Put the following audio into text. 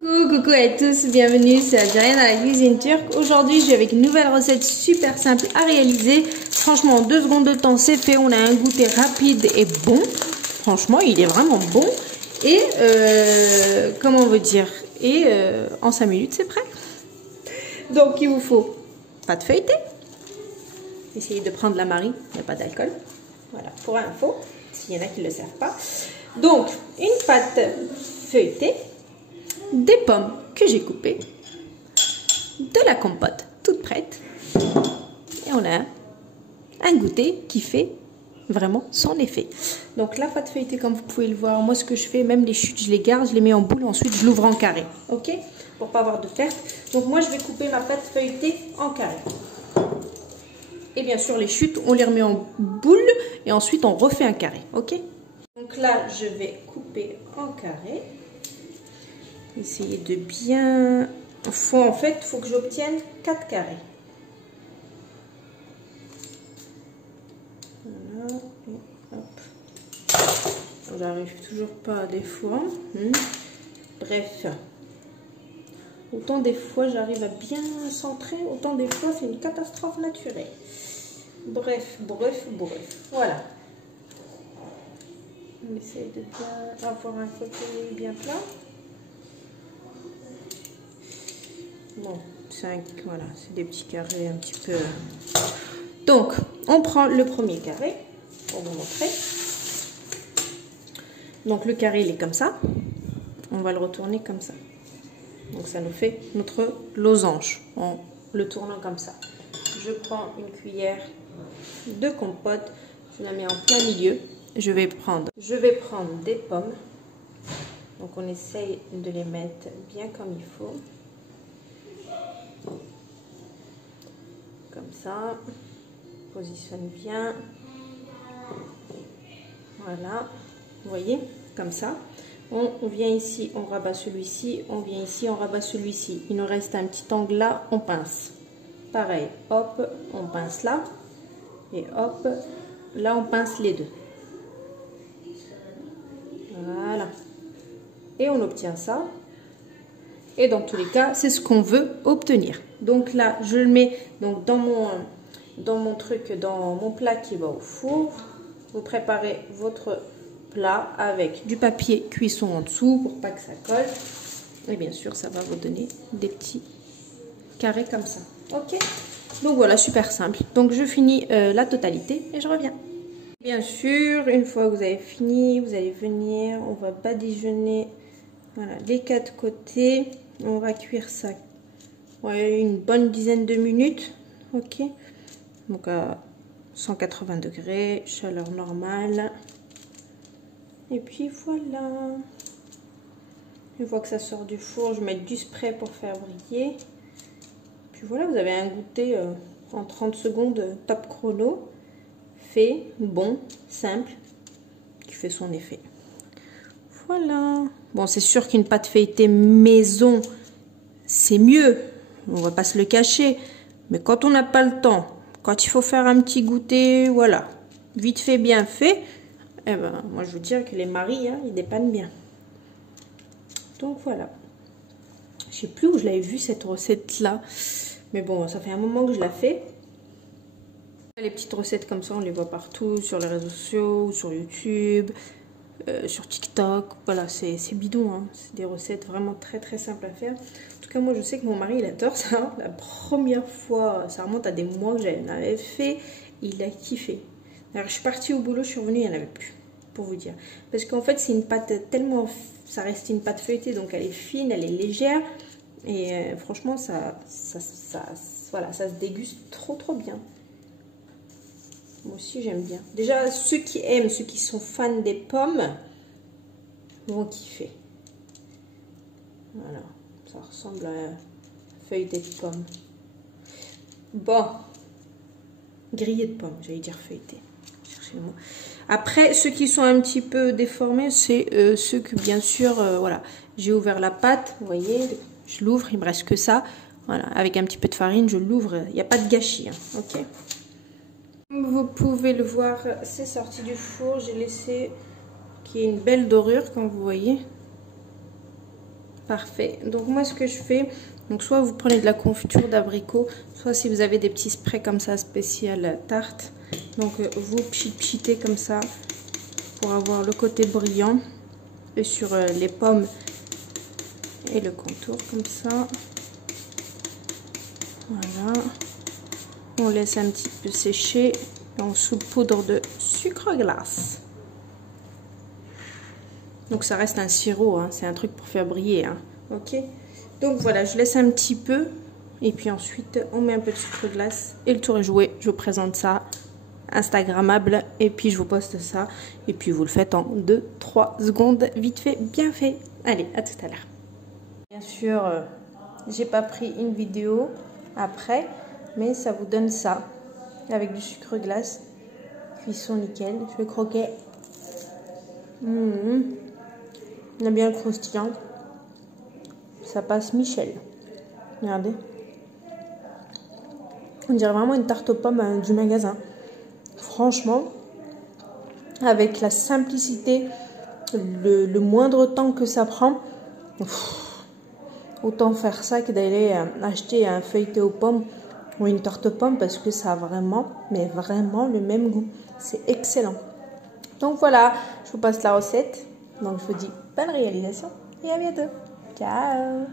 Coucou à tous, bienvenue sur Algérienne à la cuisine turque. Aujourd'hui, je vais avec une nouvelle recette super simple à réaliser. Franchement, en 2 secondes de temps, c'est fait. On a un goûter rapide et bon. Franchement, il est vraiment bon. Et, comment on veut dire, en 5 minutes, c'est prêt. Donc, il vous faut pâte feuilletée. Essayez de prendre la Marie, il n'y a pas d'alcool. Voilà, pour info, s'il y en a qui ne le savent pas. Donc, une pâte feuilletée. Des pommes que j'ai coupées, de la compote toute prête et on a un goûter qui fait vraiment son effet. Donc la pâte feuilletée, comme vous pouvez le voir, moi ce que je fais, même les chutes je les garde, je les mets en boule, ensuite je l'ouvre en carré, ok, pour pas avoir de perte. Donc moi je vais couper ma pâte feuilletée en carré et bien sûr les chutes on les remet en boule et ensuite on refait un carré, ok. Donc là je vais couper en carré. Essayez de bien... En fait, il faut que j'obtienne 4 carrés. Voilà. Et hop. J'arrive toujours pas des fois. Bref. Autant des fois j'arrive à bien centrer, autant des fois c'est une catastrophe naturelle. Bref. Voilà. On essaye de bien avoir un côté bien plat. Bon, voilà, c'est des petits carrés un petit peu. Donc, on prend le premier carré pour vous montrer. Donc, le carré, il est comme ça. On va le retourner comme ça. Donc, ça nous fait notre losange en le tournant comme ça. Je prends une cuillère de compote, je la mets en plein milieu. Je vais prendre des pommes. Donc, on essaye de les mettre bien comme il faut. Comme ça, positionne bien, voilà, vous voyez, comme ça, on vient ici, on rabat celui-ci, on vient ici, on rabat celui-ci, il nous reste un petit angle là, on pince, pareil, hop, on pince là, et hop, là on pince les deux, voilà, et on obtient ça. Et dans tous les cas, c'est ce qu'on veut obtenir. Donc là, je le mets donc dans mon plat qui va au four. Vous préparez votre plat avec du papier cuisson en dessous pour pas que ça colle. Et bien sûr, ça va vous donner des petits carrés comme ça. Ok. Donc voilà, super simple. Donc je finis la totalité et je reviens. Bien sûr, une fois que vous avez fini, vous allez venir, on va badigeonner voilà, les 4 côtés. On va cuire ça une bonne dizaine de minutes, ok, donc à 180 degrés, chaleur normale, et puis voilà. Une fois que ça sort du four, je mets du spray pour faire briller, puis voilà, vous avez un goûter en 30 secondes top chrono, fait, bon, simple, qui fait son effet. Voilà. Bon, c'est sûr qu'une pâte feuilletée maison, c'est mieux. On va pas se le cacher. Mais quand on n'a pas le temps, quand il faut faire un petit goûter, voilà, vite fait, bien fait, eh ben, moi je veux dire que les maris, hein, ils dépannent bien. Donc voilà. Je sais plus où je l'avais vu cette recette-là. Mais bon, ça fait un moment que je la fais. Les petites recettes comme ça, on les voit partout, sur les réseaux sociaux, sur YouTube. Sur TikTok, voilà, c'est bidon, hein. C'est des recettes vraiment très très simples à faire. En tout cas, moi je sais que mon mari il adore ça. La première fois, ça remonte à des mois que j'en avais fait, il a kiffé. Alors je suis partie au boulot, je suis revenue, il n'y en avait plus, pour vous dire. Parce qu'en fait, c'est une pâte tellement, ça reste une pâte feuilletée, donc elle est fine, elle est légère. Et franchement, voilà, ça se déguste trop bien. Moi aussi j'aime bien. Déjà ceux qui aiment, ceux qui sont fans des pommes vont kiffer. Voilà, ça ressemble à feuilleté de pommes. Bon, grillé de pommes, j'allais dire feuilleté. Cherchez le mot. Après, ceux qui sont un petit peu déformés, c'est ceux que bien sûr, voilà, j'ai ouvert la pâte, vous voyez, je l'ouvre, il me reste que ça. Voilà, avec un petit peu de farine, je l'ouvre, il n'y a pas de gâchis, hein, ok. Vous pouvez le voir, c'est sorti du four. J'ai laissé qu'il y ait une belle dorure, comme vous voyez. Parfait. Donc moi ce que je fais, donc soit vous prenez de la confiture d'abricot, soit si vous avez des petits sprays comme ça spécial tarte, donc vous pchitez comme ça pour avoir le côté brillant et sur les pommes et le contour comme ça. Voilà. On laisse un petit peu sécher et on saupoudre de sucre glace. Donc ça reste un sirop, hein, c'est un truc pour faire briller, hein. Ok. Donc voilà, je laisse un petit peu et puis ensuite on met un peu de sucre glace et le tour est joué. Je vous présente ça, instagrammable, et puis je vous poste ça et puis vous le faites en 2-3 secondes, vite fait, bien fait. Allez, à tout à l'heure. Bien sûr, j'ai pas pris une vidéo après, mais ça vous donne ça avec du sucre glace, cuisson nickel. Je vais croquer. On a bien le croustillant. Ça passe Michel. Regardez. On dirait vraiment une tarte aux pommes du magasin. Franchement, avec la simplicité, le moindre temps que ça prend, autant faire ça que d'aller acheter un feuilleté aux pommes ou une tarte aux pommes parce que ça a vraiment, mais vraiment le même goût. C'est excellent. Donc voilà, je vous passe la recette. Donc je vous dis bonne réalisation et à bientôt. Ciao!